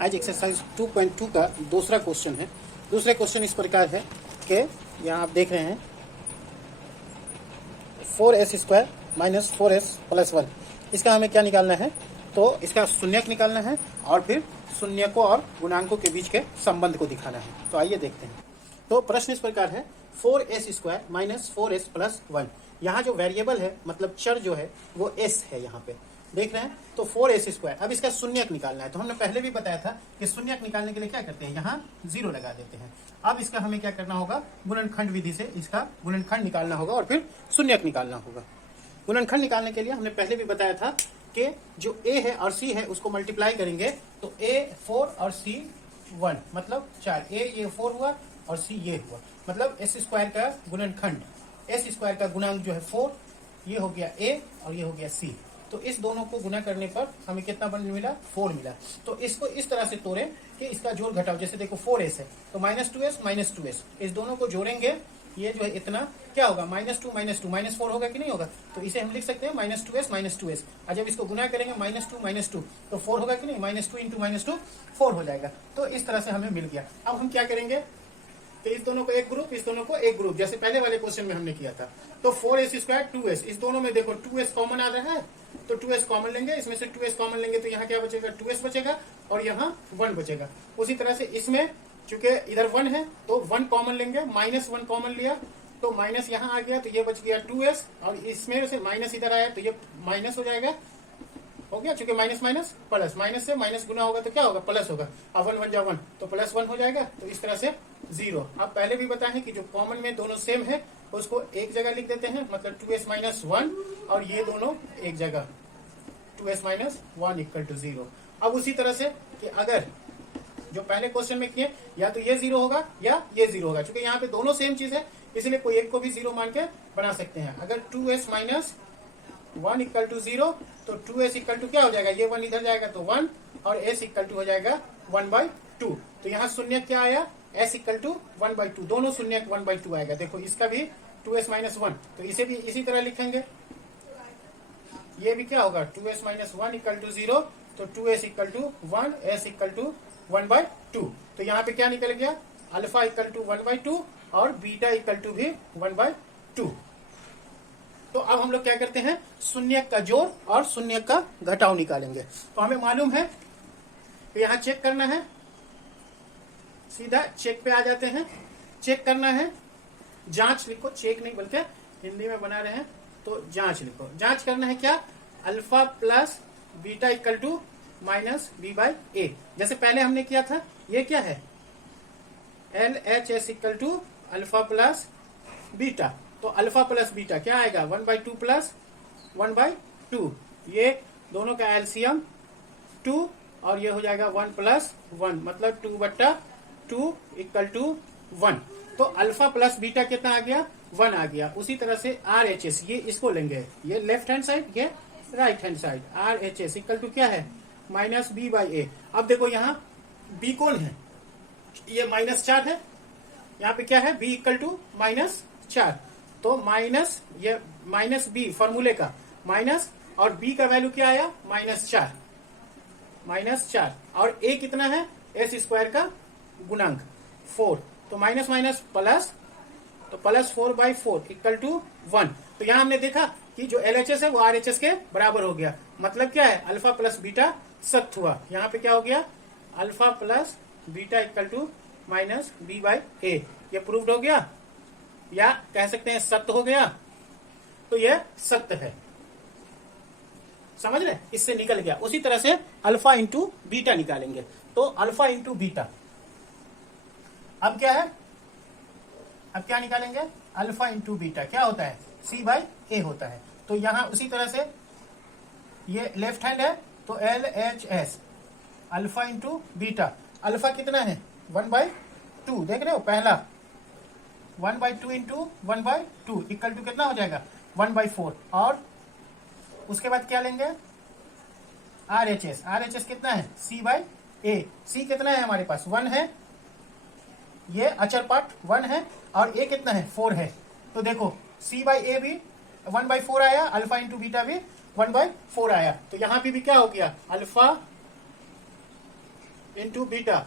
आज एक्सरसाइज 2.2 का दूसरा क्वेश्चन है। दूसरे क्वेश्चन इस प्रकार है कि यहाँ आप देख रहे हैं 4s² माइनस 4s प्लस 1, इसका हमें क्या निकालना है? तो इसका शून्यक निकालना है और फिर शून्यकों और गुणांकों के बीच के संबंध को दिखाना है। तो आइए देखते हैं। तो प्रश्न इस प्रकार है 4s² माइनस 4s प्लस 1। यहाँ जो वेरिएबल है मतलब चर जो है वो s है, यहाँ पे देख रहे हैं। तो 4s², अब इसका शून्यक निकालना है। तो हमने पहले भी बताया था कि शून्यक निकालने के लिए क्या करते हैं, यहाँ 0 लगा देते हैं। अब इसका हमें क्या करना होगा, गुणनखंड विधि से इसका गुणनखंड निकालना होगा और फिर शून्यक निकालना होगा। गुणनखंड निकालने के लिए हमने पहले भी बताया था कि जो a है और c है उसको मल्टीप्लाई करेंगे तो a 4 और c 1, मतलब 4। a ये 4 हुआ और c ये हुआ, मतलब s² का गुणनखंड, s² का गुणांक जो है 4, ये हो गया a और ये हो गया c। तो इस दोनों को गुना करने पर हमें कितना बन मिला, 4 मिला। तो इसको इस तरह से तोड़ें कि इसका जोड़ घटाओ। जैसे देखो 4s है तो -2s, इस दोनों को जोड़ेंगे, ये जो है इतना क्या होगा, -2 -4 होगा कि नहीं होगा। तो इसे हम लिख सकते हैं -2s और जब इसको गुना करेंगे -2 तो 4 होगा कि नहीं, -2 इंटू -2 4 हो जाएगा। तो इस तरह से हमें मिल गया। अब हम क्या करेंगे, तो इस दोनों को एक ग्रुप, इस दोनों को एक ग्रुप, जैसे पहले वाले क्वेश्चन में हमने किया था। तो 4s² 2s, इस दोनों में देखो 2s कॉमन आ रहा है तो 2s कॉमन लेंगे, इसमें से 2s कॉमन लेंगे तो यहाँ क्या बचेगा, 2s बचेगा और यहाँ 1 बचेगा। उसी तरह से इसमें चूंकि इधर 1 है तो 1 कॉमन लेंगे, -1 कॉमन लिया तो माइनस यहाँ आ गया तो ये बच गया 2s, और इसमें से माइनस इधर आया तो ये माइनस हो जाएगा, हो गया। चूंकि माइनस माइनस प्लस, माइनस से माइनस गुना होगा तो क्या होगा, प्लस होगा। अब 1 1 जा 1 तो +1 हो जाएगा। तो इस तरह से 0। अब पहले भी बताए कि जो कॉमन में दोनों सेम है उसको एक जगह लिख देते हैं, मतलब 2s - 1 और ये दोनों एक जगह 2s - 1 = 0। अब उसी तरह से कि अगर जो पहले क्वेश्चन में किए या तो ये 0 होगा या ये 0 होगा, क्योंकि यहाँ पे दोनों सेम चीज है इसलिए कोई एक को भी 0 मान के बना सकते हैं। अगर 2s - 1 = 0 तो 2s = क्या हो जाएगा, ये 1 इधर जाएगा तो 1 और s = हो जाएगा 1/2। तो यहाँ शून्य क्या आया, s = 1/2, दोनों शून्य 1/2 आएगा। देखो इसका भी 2s - 1, तो इसे भी इसी तरह लिखेंगे। ये भी क्या होगा, 2s - 1 = 0 तो 2s = 1, s = 1/2। तो यहाँ पे क्या निकल गया, अल्फा = 1/2 और बीटा = भी 1/2। तो अब हम लोग क्या करते हैं, शून्य का जोड़ और शून्य का घटाव निकालेंगे। तो हमें मालूम है कि यहाँ चेक करना है, सीधा चेक पे आ जाते हैं। चेक करना है, जांच लिखो, चेक नहीं बल्कि हिंदी में बना रहे हैं तो जांच लिखो। जांच करना है क्या, अल्फा प्लस बीटा = -b/a। जैसे पहले हमने किया था, ये क्या है, LHS = अल्फा प्लस बीटा। तो अल्फा प्लस बीटा क्या आएगा, 1/2 प्लस 1/2। ये दोनों का एलसीएम 2 और ये हो जाएगा 1 + 1, मतलब 2/2 = 1। तो अल्फा प्लस बीटा कितना आ गया, 1 आ गया। उसी तरह से RHS, ये इसको लेंगे, ये लेफ्ट हैंड साइड, ये राइट हैंड साइड। RHS = क्या है, -b/a। अब देखो यहाँ b कौन है, ये -4 है, यहाँ पे क्या है, b = -4। तो माइनस, ये -b फॉर्मूले का माइनस, और b का वैल्यू क्या आया, -4 और a कितना है, s² का गुणांक 4। तो माइनस माइनस प्लस, तो +4/4 = 1। तो यहाँ हमने देखा कि जो LHS है वो RHS के बराबर हो गया। मतलब क्या है, अल्फा प्लस बीटा सत्य हुआ। यहाँ पे क्या हो गया, अल्फा प्लस बीटा = -b/a। ये प्रूव्ड हो गया, या कह सकते हैं सत्य हो गया। तो ये सत्य है, समझ रहे, इससे निकल गया। उसी तरह से अल्फा इंटू बीटा निकालेंगे। तो अल्फा इंटू बीटा, अब क्या है, अब क्या निकालेंगे, अल्फा इंटू बीटा क्या होता है, c/a होता है। तो यहाँ उसी तरह से ये लेफ्ट हैंड है तो LHS alpha into beta. Alpha कितना है, 1/2, देख रहे हो, पहला 1/2 इंटू 1/2 = कितना हो जाएगा, 1/4। और उसके बाद क्या लेंगे, RHS कितना है, c/a। c कितना है हमारे पास, 1 है, ये अचर पार्ट 1 है, और a कितना है, 4 है। तो देखो c/a भी 1/4 आया, अल्फा इंटू बीटा भी 1/4 आया। तो यहाँ पे भी क्या हो गया, alpha into beta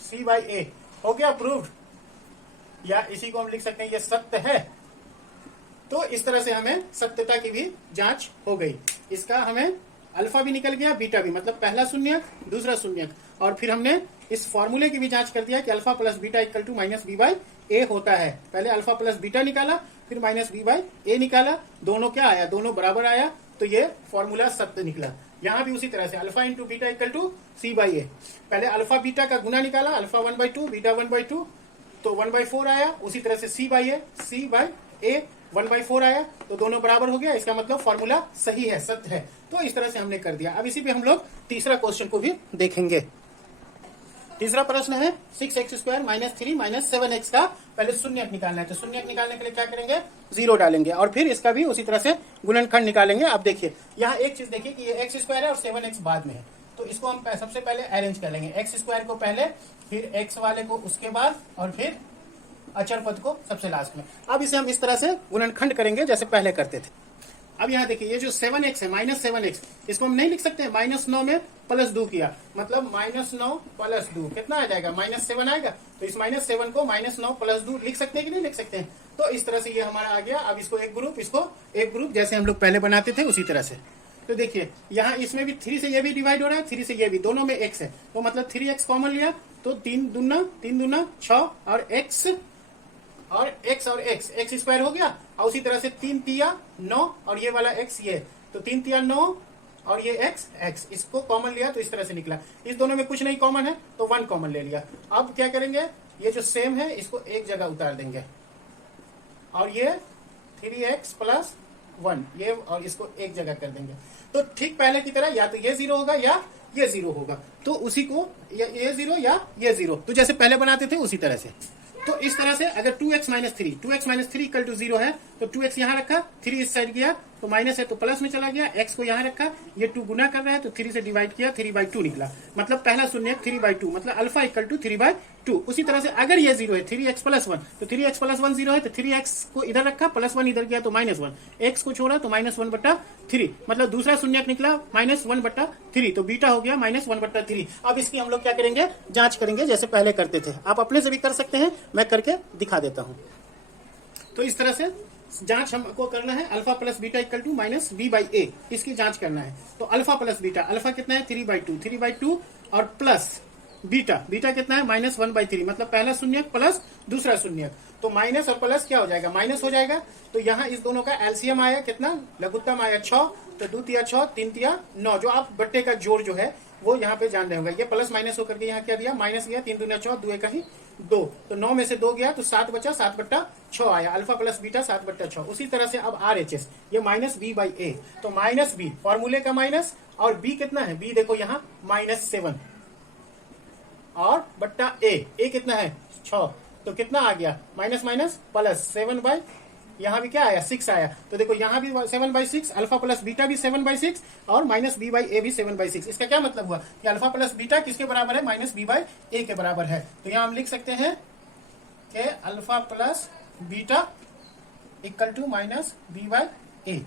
C by A हो गया प्रूव्ड, या इसी को हम लिख सकते हैं ये सत्य है। तो इस तरह से हमें सत्यता की भी जांच हो गई। इसका हमें अल्फा भी निकल गया, बीटा भी, मतलब पहला शून्यक दूसरा शून्यक, और फिर हमने इस फॉर्मूले की भी जांच कर दिया कि alpha plus beta equal to minus B by A होता है। पहले अल्फा प्लस बीटा निकाला, फिर माइनस बी बाई ए निकाला, दोनों क्या आया, दोनों बराबर आया, तो ये फॉर्मूला सत्य निकला। यहाँ भी उसी तरह से alpha into beta equal to C by A, पहले अल्फा बीटा का गुना निकाला, अल्फा 1/2 बीटा 1/2, तो 1/4 आया। उसी तरह से सी बाई ए 1/4 आया, तो दोनों बराबर हो गया। इसका मतलब फॉर्मूला सही है, सत्य है। तो इस तरह से हमने कर दिया। अब इसी पे हम लोग तीसरा क्वेश्चन को भी देखेंगे। तीसरा प्रश्न है 6x² माइनस 3 माइनस 7x का पहले शून्यक निकालना है। तो शून्यक निकालने के लिए क्या करेंगे, 0 डालेंगे, और फिर इसका भी उसी तरह से गुणनखंड निकालेंगे। अब देखिए यहाँ एक चीज देखिए कि ये x² है और 7x बाद में है, तो इसको हम सबसे पहले अरेंज कर लेंगे। x² को पहले, फिर x वाले को उसके बाद, और फिर अचर पद को सबसे लास्ट में। अब इसे हम इस तरह से गुणनखंड करेंगे जैसे पहले करते थे। अब यहाँ देखिए ये जो 7x है माइनस 7x, इसको हम नहीं लिख सकते हैं, -9 में +2 किया, मतलब -9 + 2 कितना आ जाएगा, -7 आएगा। तो इस -7 को -9 + 2 लिख सकते हैं कि नहीं लिख सकते हैं। तो इस तरह से ये हमारा आ गया। अब इसको एक ग्रुप जैसे हम लोग पहले बनाते थे उसी तरह से। तो देखिए यहाँ इसमें भी 3 से ये भी डिवाइड हो रहा है, 3 से ये भी, दोनों में x है, तो मतलब 3x कॉमन लिया, तो 3 दूना 6 और x स्क्वायर हो गया। और उसी तरह से 3 तिया 9 और ये वाला x, ये तो 3 तिया 9 और ये x, इसको कॉमन लिया तो इस तरह से निकला। इस दोनों में कुछ नहीं कॉमन है तो 1 कॉमन ले लिया। अब क्या करेंगे, ये जो सेम है इसको एक जगह उतार देंगे, और ये 3x + 1 ये, और इसको एक जगह कर देंगे। तो ठीक पहले की तरह या तो ये 0 होगा या ये 0 होगा, तो उसी को ये 0 या ये 0, तो जैसे पहले बनाते थे उसी तरह से। तो इस तरह से अगर 2x - 3 इक्वल टू 0 है, तो 2x यहाँ रखा, 3 इस साइड गया तो माइनस है तो प्लस में चला गया, x को यहाँ रखा, ये 2 गुना कर रहा है तो 3 से डिवाइड किया, 3/2 निकला, मतलब पहला शून्यक 3/2, मतलब अल्फा इक्वल टू 3/2। उसी तरह से अगर ये 0 है, 3x + 1, तो 3x + 1 0 है, तो 3x को इधर रखा, +1 इधर गया तो -1, x को छोड़ा तो -1/3, मतलब दूसरा शून्यक निकला -1/3, तो बीटा हो गया -1/3। अब इसकी हम लोग क्या करेंगे, जांच करेंगे जैसे पहले करते थे। आप अपने से भी कर सकते हैं, मैं करके दिखा देता हूँ। तो इस तरह से जांच हमको करना है, alpha plus beta equal to minus B by A, इसकी जांच करना है। तो अल्फा प्लस बीटा, अल्फा कितना है 3/2 और प्लस बीटा कितना है -1/3, मतलब पहला शून्यक प्लस दूसरा शून्यक, तो माइनस और प्लस क्या हो जाएगा, माइनस हो जाएगा। तो यहाँ इस दोनों का एलसीएम आया कितना, लघुत्तम आया 6, तो 2 तिया 6, 3 तिया 9, जो आप बट्टे का जोड़ जो है वो यहाँ पे जान रहे होंगे। ये प्लस माइनस होकर के यहाँ क्या दिया, माइनस गया, 3 दूना 6, 2 1 2, तो 9 में से 2 गया तो 7 बचा, 7/6 आया, अल्फा प्लस बीटा 7/6। उसी तरह से अब RHS, ये -b/a, तो -b फॉर्मूले का माइनस, और b कितना है, b देखो यहाँ -7 और बट्टा a कितना है 6, तो कितना आ गया माइनस प्लस 7/, यहाँ भी क्या आया 6 आया। तो देखो यहाँ भी 7/6, अल्फा प्लस बीटा भी 7/6 और -b/a भी 7/6। इसका क्या मतलब हुआ कि अल्फा प्लस बीटा किसके बराबर है, -b/a के बराबर है। तो यहाँ हम लिख सकते हैं कि alpha plus beta equal to -b/a।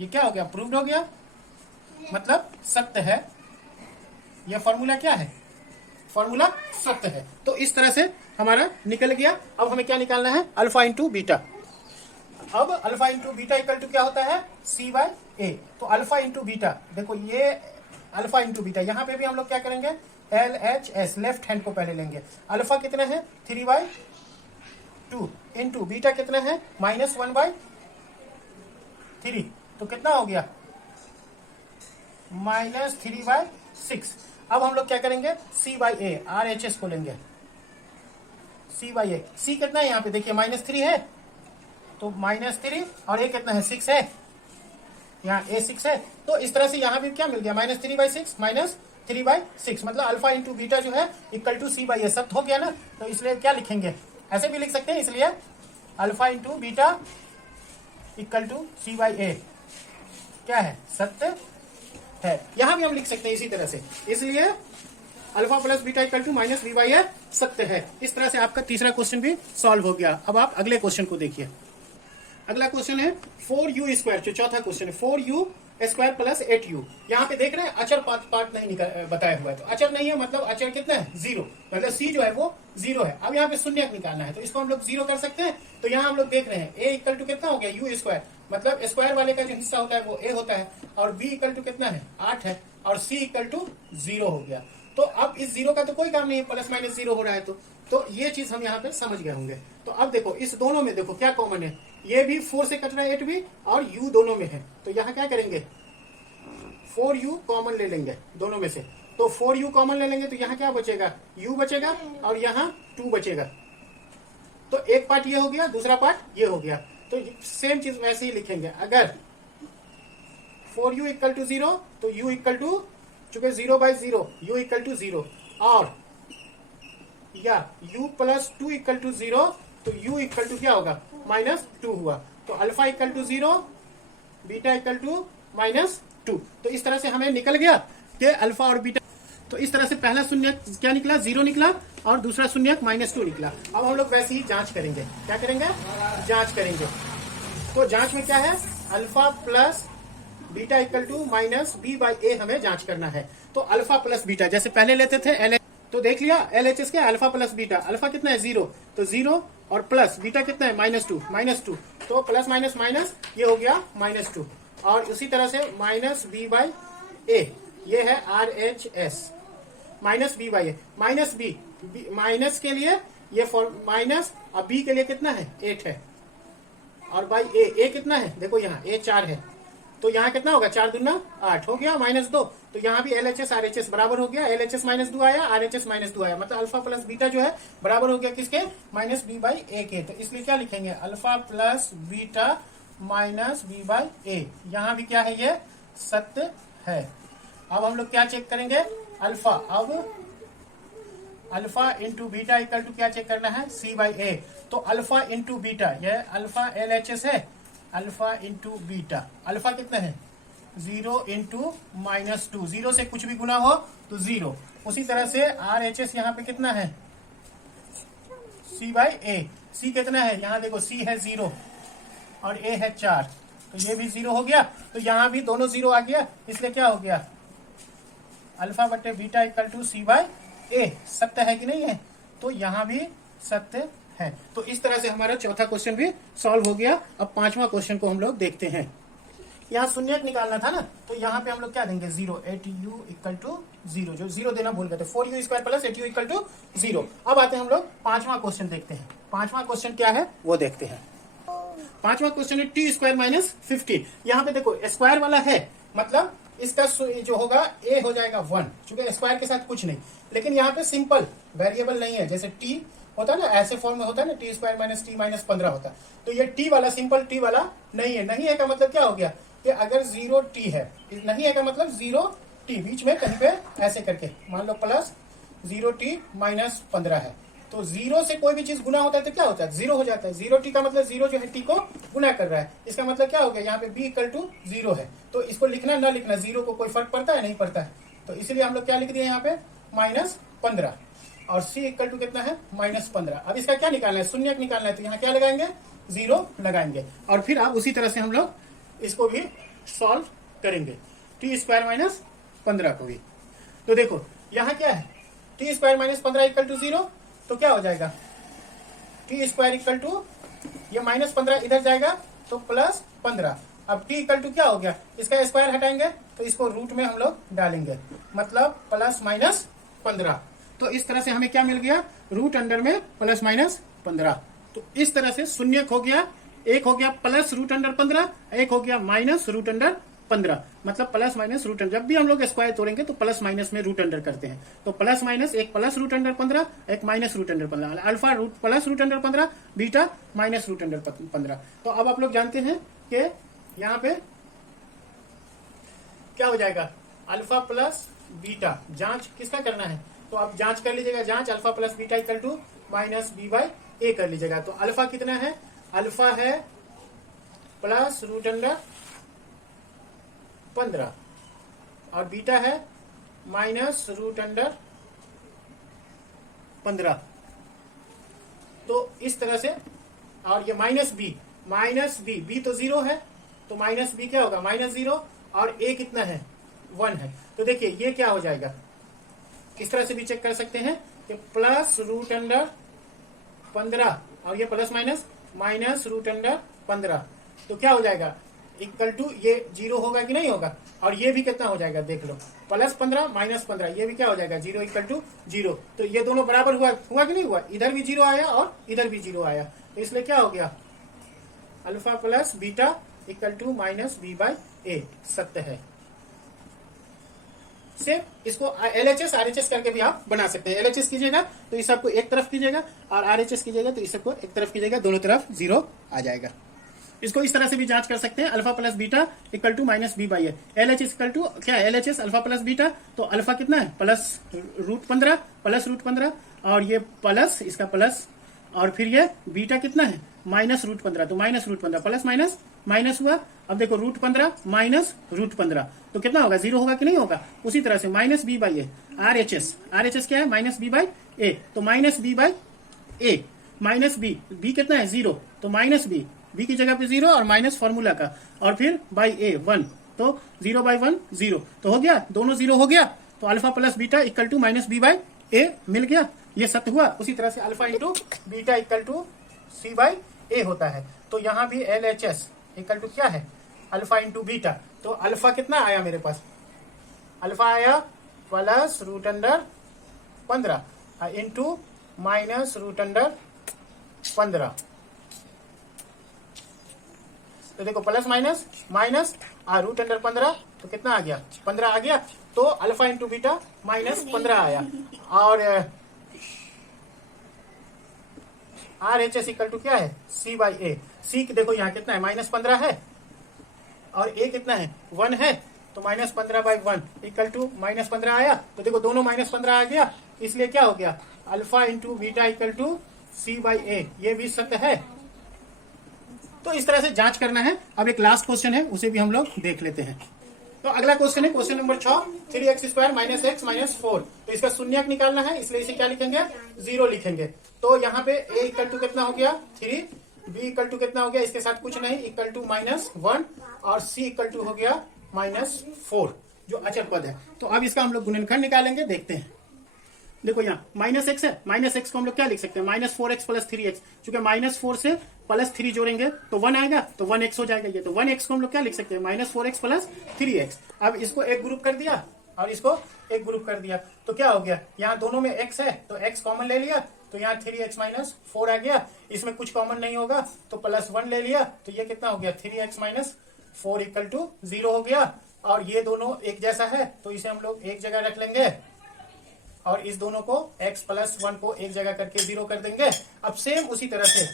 ये क्या हो गया, प्रूव्ड हो गया, मतलब सत्य है। यह फॉर्मूला क्या है, फॉर्मूला सत्य है। तो इस तरह से हमारा निकल गया। अब हमें क्या निकालना है, अल्फा इंटू बीटा। अब alpha into beta equal to क्या होता है, c/a। तो अल्फा इंटू बीटा, देखो ये अल्फा इंटू बीटा, यहाँ पे भी हम लोग क्या करेंगे, LHS लेफ्ट हैंड को पहले लेंगे। अल्फा कितना है 3/2 इंटू बीटा कितना है -1/3, तो कितना हो गया -3/6। अब हम लोग क्या करेंगे, c/a, RHS को लेंगे, c/a, c कितना है यहाँ पे देखिए -3 है, तो -3 और a कितना है 6 है, यहाँ a 6 है। तो इस तरह से यहाँ भी क्या मिल गया, -3/6, मतलब अल्फा इंटू बीटा जो है इक्वल टू c/a, सत्य हो गया ना। तो इसलिए क्या लिखेंगे, ऐसे भी लिख सकते हैं, इसलिए alpha into beta equal to c/a क्या है, सत्य है। यहाँ भी हम लिख सकते हैं इसी तरह से, इसलिए alpha plus beta equal to -b/a सत्य है। इस तरह से आपका तीसरा क्वेश्चन भी सॉल्व हो गया। अब आप अगले क्वेश्चन को देखिए। अगला क्वेश्चन है 4u², जो चौथा क्वेश्चन है, 4u स्क्वायर प्लस 8u। यहाँ पे देख रहे हैं अचर पार्ट नहीं बताया हुआ है, तो अचर नहीं है मतलब अचर कितना है, 0, मतलब c जो है वो 0 है। अब यहाँ पे शून्यक निकालना है, तो इसको हम लोग 0 कर सकते हैं। तो यहाँ हम लोग देख रहे हैं a इक्वल टू कितना हो गया, u स्क्वायर, मतलब स्क्वायर वाले का जो हिस्सा होता है वो a होता है, और b इक्वल टू कितना है, 8 है, और c इक्वल टू 0 हो गया। तो अब इस 0 का तो कोई काम नहीं है, प्लस माइनस 0 हो रहा है, तो ये चीज हम यहाँ पे समझ गए होंगे। तो अब देखो इस दोनों में देखो क्या कॉमन है, ये भी 4 से कट रहा है 8 भी, और u दोनों में है, तो यहाँ क्या करेंगे 4u कॉमन ले लेंगे दोनों में से। तो 4u कॉमन ले लेंगे तो यहाँ क्या बचेगा, u बचेगा, और यहाँ 2 बचेगा। तो एक पार्ट ये हो गया, दूसरा पार्ट ये हो गया। तो सेम चीज वैसे ही लिखेंगे, अगर 4u इक्वल टू 0 तो u इक्वल टू, चूंकि 0/0 u इक्वल टू 0, और या u प्लस 2 इक्वल टू 0 तो u इक्वल टू क्या होगा, -2 हुआ। तो alpha equal to 0, beta equal to -2। तो इस तरह से हमें निकल गया कि अल्फा और बीटा। तो इस तरह से पहला शून्यक क्या निकला, 0 निकला, और दूसरा शून्यक -2 निकला। अब हम लोग वैसे ही जांच करेंगे, क्या करेंगे, जांच करेंगे। तो जांच में क्या है, alpha plus beta equal to -b/a हमें जांच करना है। तो अल्फा प्लस बीटा जैसे पहले लेते थे एल, तो देख लिया LHS क्या, अल्फा प्लस बीटा। अल्फा कितना है 0, तो 0, और प्लस बीटा कितना है -2, तो प्लस माइनस माइनस ये हो गया -2। और उसी तरह से -b/a ये है RHS, -b/a, -b, माइनस के लिए ये माइनस, अब b के लिए कितना है 8 है, और बाई a कितना है, देखो यहाँ a 4 है, तो यहाँ कितना होगा, 4 दूना 8 हो गया, -2। तो यहाँ भी LHS RHS बराबर हो गया, LHS -2 आया, RHS -2 आया, मतलब अल्फा प्लस बीटा जो है बराबर हो गया किसके, -b/a के। तो इसलिए क्या लिखेंगे, अल्फा प्लस बीटा -b/a। यहाँ भी क्या है, ये सत्य है। अब हम लोग क्या चेक करेंगे, अल्फा, अब alpha into beta equal to क्या चेक करना है, c/a। तो अल्फा इंटू बीटा, यह अल्फा LHS है, अल्फा इंटू बीटा, अल्फा कितना है 0 इंटू -2, 0 से कुछ भी गुना हो तो 0। उसी तरह से RHS यहाँ पे कितना है, c/a, c कितना है, यहाँ देखो c है 0 और a है 4, तो ये भी 0 हो गया। तो यहाँ भी दोनों 0 आ गया, इसलिए क्या हो गया, अल्फा बटे बीटा इक्वल टू c/a। सत्य है कि नहीं है, तो यहाँ भी सत्य है। तो इस तरह से हमारा चौथा क्वेश्चन भी सॉल्व हो गया। अब पांचवा क्वेश्चन को हम लोग देखते हैं। यहाँ शून्यक निकालना था ना, तो यहाँ पे हम लोग क्या देंगे, 0, 8u इक्वल टू 0, जो 0 देना भूल गए थे, 4u square plus 8u equal to 0। अब आते हैं हम लोग पांचवा क्वेश्चन देखते हैं। पांचवा क्वेश्चन क्या है वो देखते हैं। पांचवा क्वेश्चन है t² - 15। यहाँ पे देखो स्क्वायर वाला है, मतलब इसका जो होगा a हो जाएगा 1, चूंकि स्क्वायर के साथ कुछ नहीं। लेकिन यहाँ पे सिंपल वेरिएबल नहीं है, जैसे t होता है ना, ऐसे फॉर्म में होता है ना, t² - t - 15 होता है। तो ये t वाला सिंपल t वाला नहीं है। नहीं है का मतलब क्या हो गया, कि अगर 0t है, नहीं है का मतलब 0t बीच में कहीं पे ऐसे करके मान लो प्लस 0t - 15 है, तो 0 से कोई भी चीज गुना होता है तो क्या होता है, 0 हो जाता है। 0t का मतलब 0 जो है t को गुना कर रहा है, इसका मतलब क्या हो गया, यहाँ पे b इक्वल टू 0 है। तो इसको लिखना ना लिखना, 0 को कोई फर्क पड़ता है, नहीं पड़ता है। तो इसलिए हम लोग क्या लिख दिए यहाँ पे -15, और c इक्वल टू कितना है -15। अब इसका क्या निकालना है, शून्यक निकालना है, तो यहाँ क्या लगाएंगे, 0 लगाएंगे। और फिर अब उसी तरह से हम लोग इसको भी सॉल्व करेंगे, t² - 15 को भी। तो देखो यहाँ क्या है, t² - 15 इक्वल टू 0, तो क्या हो जाएगा, t² इक्वल टू, ये -15 इधर जाएगा तो +15। अब t इक्वल टू क्या हो गया, इसका स्क्वायर हटाएंगे तो इसको रूट में हम लोग डालेंगे, मतलब +-15। तो इस तरह से हमें क्या मिल गया, रूट अंडर में +-15। तो इस तरह से शून्यक हो गया, एक हो गया +√15, एक हो गया -√15, मतलब +-√। जब भी हम लोग स्क्वायर तोड़ेंगे तो प्लस माइनस में रूट अंडर करते हैं। तो प्लस माइनस, एक +√15, एक -√15, अल्फा +√15, बीटा -√15। तो अब आप लोग जानते हैं कि यहाँ पे क्या हो जाएगा, अल्फा प्लस बीटा। जांच किसका करना है, तो आप जांच कर लीजिएगा, जांच alpha plus beta equal to -b/a कर लीजिएगा। तो अल्फा कितना है, अल्फा है +√15 और बीटा है -√15। तो इस तरह से, और ये -b, b तो 0 है, तो -b क्या होगा, -0, और a कितना है 1 है। तो देखिए ये क्या हो जाएगा, इस तरह से भी चेक कर सकते हैं कि प्लस रूट अंडर 15 और ये plus minus minus root under 15, तो क्या हो जाएगा इक्वल टू ये 0 होगा कि नहीं होगा। और ये भी कितना हो जाएगा देख लो, प्लस 15 माइनस 15, ये भी क्या हो जाएगा 0 इक्वल टू 0। तो ये दोनों बराबर हुआ कि नहीं हुआ, इधर भी 0 आया और इधर भी 0 आया। तो इसलिए क्या हो गया alpha plus beta equal to minus B by A सत्य है। से इसको LHS RHS करके भी आप बना सकते हैं। LHS कीजिएगा तो इस सबको एक तरफ कीजिएगा और RHS कीजिएगा तो इस सबको एक तरफ कीजिएगा, दोनों तरफ 0 आ जाएगा। इसको इस तरह से भी जांच कर सकते हैं, alpha plus beta equal to minus B by a. LHS equal to क्या है, LHS अल्फा प्लस बीटा, तो अल्फा कितना है प्लस रूट 15 प्लस रूट 15 और ये प्लस इसका प्लस और फिर ये बीटा कितना है माइनस रूट 15, तो minus root 15 plus minus minus हुआ। अब देखो रूट 15 माइनस रूट 15 तो कितना होगा 0 होगा कि नहीं होगा। उसी तरह से minus B by a RHS क्या है माइनस बी बाई ए, तो minus B by a minus b कितना है 0, तो माइनस बी की जगह पे 0 और माइनस फॉर्मूला का और फिर बाई ए 1, तो 0 बाई 1 0, तो हो गया दोनों 0 हो गया। तो alpha plus beta equal to minus B by A मिल गया, ये सत्य हुआ। उसी तरह से alpha into beta equal to C by A होता है। तो यहाँ भी LHS इक्वल टू क्या है अल्फा इंटू बीटा, तो अल्फा कितना आया मेरे पास, अल्फा आया plus root under 15 into minus root under 15। तो देखो plus minus minus root under 15, तो कितना आ गया 15 आ गया। तो अल्फा इंटू बीटा माइनस 15 आया और RHS इक्वल टू क्या है सी बाई ए। सी देखो यहाँ कितना है माइनस 15 है और ए कितना है 1 है, तो minus 15 by 1 equal to minus 15 आया। तो देखो दोनों माइनस 15 आ गया, इसलिए क्या हो गया alpha into beta equal to C by A, ये भी सत्य है। तो इस तरह से जांच करना है। अब एक लास्ट क्वेश्चन है उसे भी हम लोग देख लेते हैं। तो अगला क्वेश्चन है question number 6, 3x² minus x minus 4। तो इसका शून्यक निकालना है, इसलिए इसे क्या लिखेंगे 0 लिखेंगे। तो यहाँ पे a इक्वल टू कितना हो गया 3, b इक्वल टू कितना हो गया इसके साथ कुछ नहीं इक्वल टू माइनस 1 और c इक्वल टू हो गया माइनस 4 जो अचर पद है। तो अब इसका हम लोग गुणनखंड निकालेंगे, देखते हैं। देखो यहाँ माइनस एक्स है, माइनस एक्स को हम लोग क्या लिख सकते हैं माइनस 4x प्लस 3x, चूंकि माइनस 4 से प्लस 3 जोड़ेंगे तो 1 आएगा, तो 1x हो जाएगा ये। तो 1x को हम लोग क्या लिख सकते हैं माइनस 4x प्लस 3x। अब इसको एक ग्रुप कर दिया और इसको एक ग्रुप कर दिया, तो क्या हो गया यहाँ दोनों में x है तो x कॉमन ले लिया, तो यहाँ 3x माइनस 4 आ गया। इसमें कुछ कॉमन नहीं होगा तो प्लस 1 ले लिया, तो ये कितना हो गया 3x माइनस 4 इक्वल टू 0 हो गया। और ये दोनों एक जैसा है तो इसे हम लोग एक जगह रख लेंगे और इस दोनों को x प्लस 1 को एक जगह करके 0 कर देंगे। अब सेम उसी तरह से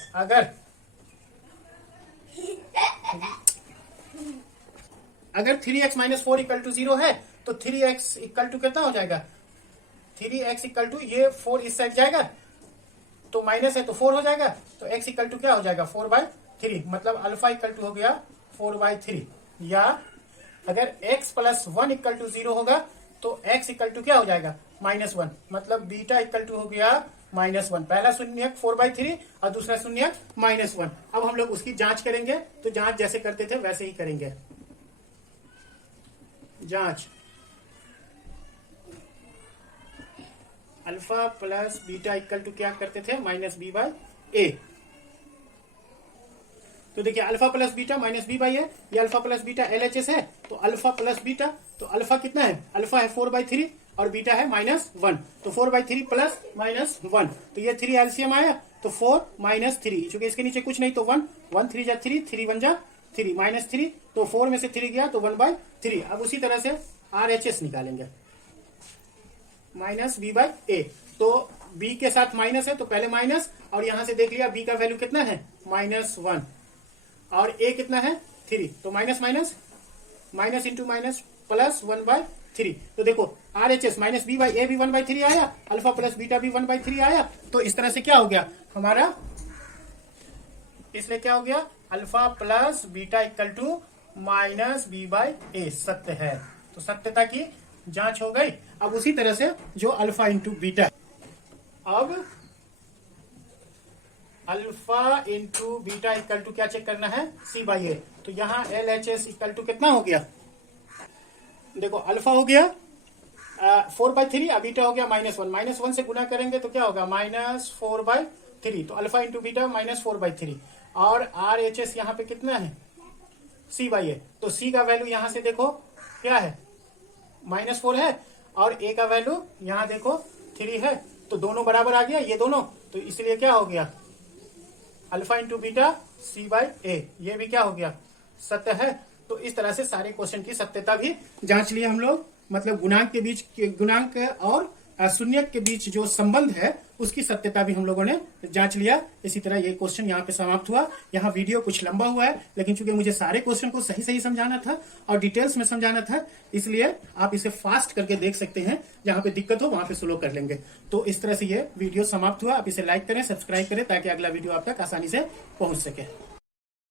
अगर 3x माइनस 4 इक्वल टू 0 है तो 3x इक्वल टू कितना हो जाएगा 3x इक्वल टू ये 4 इस साइड जाएगा तो माइनस है तो 4 हो जाएगा, तो x इक्वल टू क्या हो जाएगा 4/3, मतलब अल्फा इक्वल टू हो गया 4/3। या अगर x प्लस 1 इक्वल टू 0 होगा तो x इक्वल टू क्या हो जाएगा -1, मतलब बीटा इक्वल टू हो गया -1। पहला शून्यक 4/3 और दूसरा शून्यक -1। अब हम लोग उसकी जांच करेंगे, तो जांच जैसे करते थे वैसे ही करेंगे। जांच alpha plus beta equal to क्या करते थे -b/a। तो देखिए अल्फा प्लस बीटा -b/a, ये अल्फा प्लस बीटा LHS है। तो अल्फा प्लस बीटा, तो अल्फा कितना है अल्फा है 4/3 और बीटा है -1, तो 4/3 प्लस -1, तो ये 3 एलसीएम आया तो 4 -3, चूंकि इसके नीचे कुछ नहीं तो 1 1 3 जा 3 3 1 जा 3 -3, तो 4 में से 3 गया तो 1/3। अब उसी तरह से RHS निकालेंगे -b/a। तो b के साथ माइनस है तो पहले माइनस, और यहां से देख लिया b का वैल्यू कितना है -1 और a कितना है 3, तो minus minus minus into minus plus 1/3। तो देखो RHS -b/a भी 1/3 आया, अल्फा प्लस बीटा भी 1/3 आया। तो इस तरह से क्या हो गया हमारा, इसलिए क्या हो गया alpha plus beta equal to -b/a सत्य है। तो सत्यता की जांच हो गई। अब उसी तरह से जो अल्फा इंटू बीटा, अब alpha into beta equal to क्या चेक करना है c/a। तो यहाँ LHS इक्वल टू कितना हो गया देखो अल्फा हो गया 4/3, अब बीटा हो गया -1। -1 से गुना करेंगे तो क्या होगा -4/3। तो अल्फा इंटू बीटा -4/3। और RHS यहाँ पे कितना है C/A। तो C का वैल्यू यहाँ से देखो क्या है -4 है, और A का वैल्यू यहाँ देखो 3 है। तो दोनों बराबर आ गया ये दोनों, तो इसलिए क्या हो गया अल्फा इंटू बीटा C/A, ये भी क्या हो गया सत्य है। तो इस तरह से सारे क्वेश्चन की सत्यता भी जांच लिया हम लोग, मतलब गुणांक और शून्यक के बीच जो संबंध है उसकी सत्यता भी हम लोगों ने जांच लिया। इसी तरह ये क्वेश्चन यहाँ पे समाप्त हुआ। यहाँ वीडियो कुछ लंबा हुआ है, लेकिन चूंकि मुझे सारे क्वेश्चन को सही सही समझाना था और डिटेल्स में समझाना था, इसलिए आप इसे फास्ट करके देख सकते हैं। जहां पे दिक्कत हो वहां पे स्लो कर लेंगे। तो इस तरह से ये वीडियो समाप्त हुआ। आप इसे लाइक करें, सब्सक्राइब करें, ताकि अगला वीडियो आप तक आसानी से पहुंच सके।